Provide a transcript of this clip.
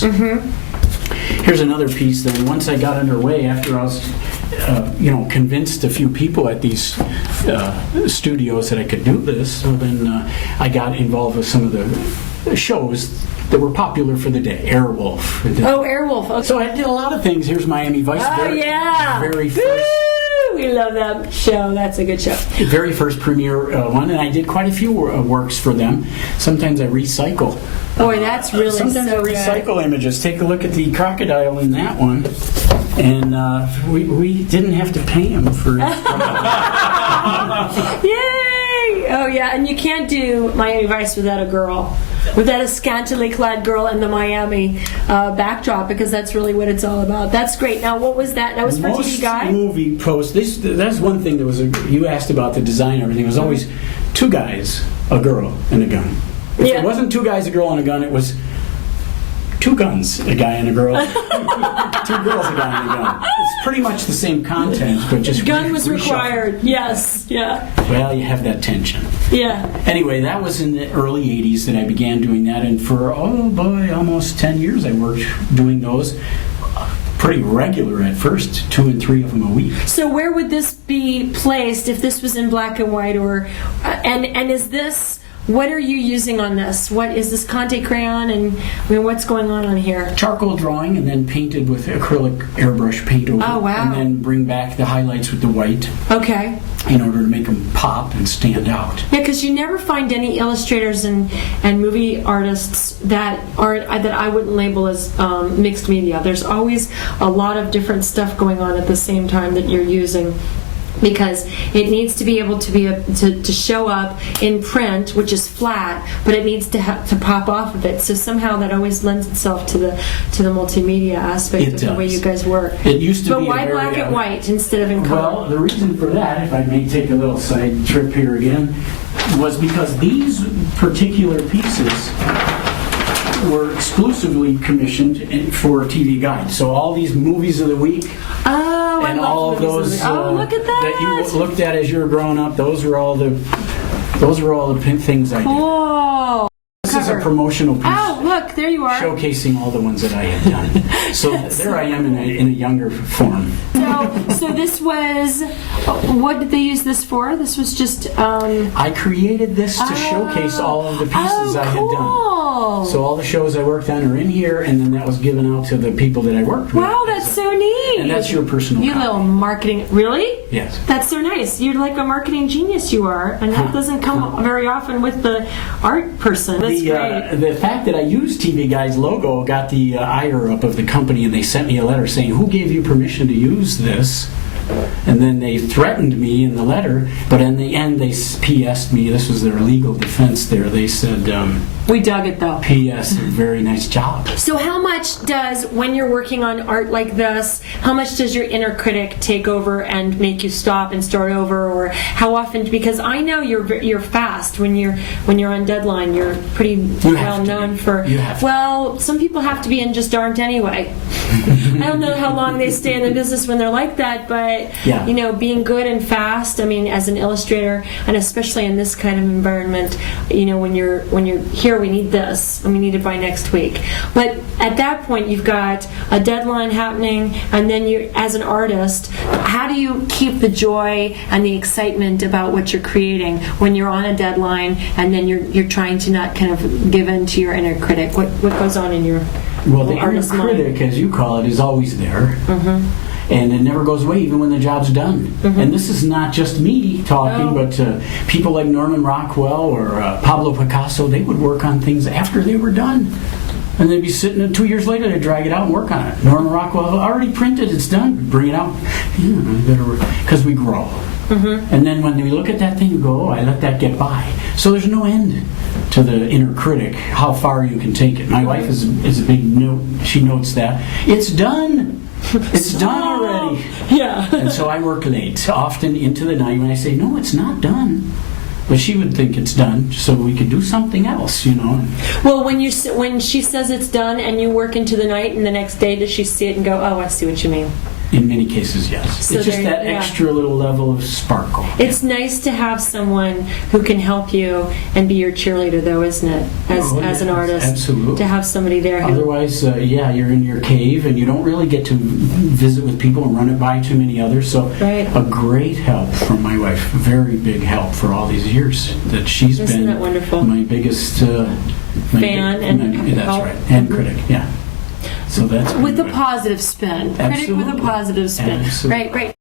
pieces. Here's another piece. Then once I got underway, after I was convinced a few people at these studios that I could do this, so then I got involved with some of the shows that were popular for the day. Airwolf. Oh, Airwolf. Okay. So I did a lot of things. Here's Miami Vice. Very first. Woo! We love that show. That's a good show. Very first premiere one, and I did quite a few works for them. Sometimes I recycle. Boy, that's really Sometimes so I recycle images. Take a look at the crocodile in that one. And we didn't have to pay him for his Yay! Oh, yeah, and you can't do Miami Vice without a girl. Without a scantily clad girl in the Miami backdrop, because that's really what it's all about. That's great. Now, what was that? That was for TV Guide? Movie post. That's one thing that was. You asked about the design and everything. It was always two guys, a girl, and a gun. If it wasn't two guys, a girl, and a gun, it was two guns, a guy and a girl. Two girls, a guy and a gun. It's pretty much the same content, but just gun was required. Yes, yeah. Well, you have that tension. Yeah. Anyway, that was in the early 80s that I began doing that, and for, almost 10 years I worked doing those. Pretty regular at first, 2 and 3 of them a week. So where would this be placed if this was in black and white, or and is this? What are you using on this? What is this Conte crayon, and what's going on here? Charcoal drawing, and then painted with acrylic airbrush paint over. Oh, wow. And then bring back the highlights with the white. Okay. In order to make them pop and stand out. Yeah, because you never find any illustrators and movie artists that I wouldn't label as mixed media. There's always a lot of different stuff going on at the same time that you're using, because it needs to be able to show up in print, which is flat, but it needs to pop off of it. So somehow that always lends itself to the multimedia aspect of the way you guys work. It used to but be. But why black and white instead of in color? Well, the reason for that, if I may take a little side trip here again, was because these particular pieces were exclusively commissioned for TV Guide. So all these movies of the week. And all of those look at that you looked at as you were growing up, those were all the things I did. Cool. This is a promotional piece. Oh, look, there you are. Showcasing all the ones that I had done. So there I am in a younger form. So this was, what did they use this for? This was just... I created this to showcase all of the pieces I had done. So all the shows I worked on are in here, and then that was given out to the people that I worked with. Wow, that's so neat. And that's your personal copy. Little marketing. Really? Yes. That's so nice. You're like a marketing genius, you are. And that doesn't come very often with the art person. That's great. The fact that I used TV Guide's logo got the ire up of the company, and they sent me a letter saying, "Who gave you permission to use this?" And then they threatened me in the letter, but in the end they PS'd me. This was their legal defense there. They said, we dug it though. P.S. Very nice job. So how much does, when you're working on art like this, how much does your inner critic take over and make you stop and start over, or how often? Because I know you're fast when you're on deadline. You're pretty well known for. Well, some people have to be and just aren't anyway. I don't know how long they stay in the business when they're like that, but being good and fast. I mean, as an illustrator, and especially in this kind of environment, when you're here, we need this, and we need it by next week. But at that point, you've got a deadline happening, and then you, as an artist, how do you keep the joy and the excitement about what you're creating when you're on a deadline, and then you're trying to not kind of give in to your inner critic? What goes on in your the artist inner critic, as you call it, is always there. And it never goes away, even when the job's done. And this is not just me talking, but people like Norman Rockwell or Pablo Picasso, they would work on things after they were done. And they'd be sitting, and 2 years later, they'd drag it out and work on it. Norman Rockwell, already printed, it's done. Bring it out. Because we grow. And then when we look at that thing, we go, I let that get by. So there's no end to the inner critic, how far you can take it. My wife is a big note. She notes that. It's done. It's done already. Yeah. And so I work late, often into the night, when I say, no, it's not done. But she would think it's done, so we could do something else, Well, when she says it's done and you work into the night, and the next day does she see it and go, oh, I see what you mean? In many cases, yes. So it's just that yeah. extra little level of sparkle. It's nice to have someone who can help you and be your cheerleader, though, isn't it? As an artist, absolutely. to have somebody there. Otherwise, you're in your cave and you don't really get to visit with people and run it by too many others. So, right. A great help from my wife, very big help for all these years that she's Isn't been that wonderful? my biggest fan that's help. right, and critic, yeah. So that's with a positive spin. Critic with a positive spin. Absolutely. Right, great.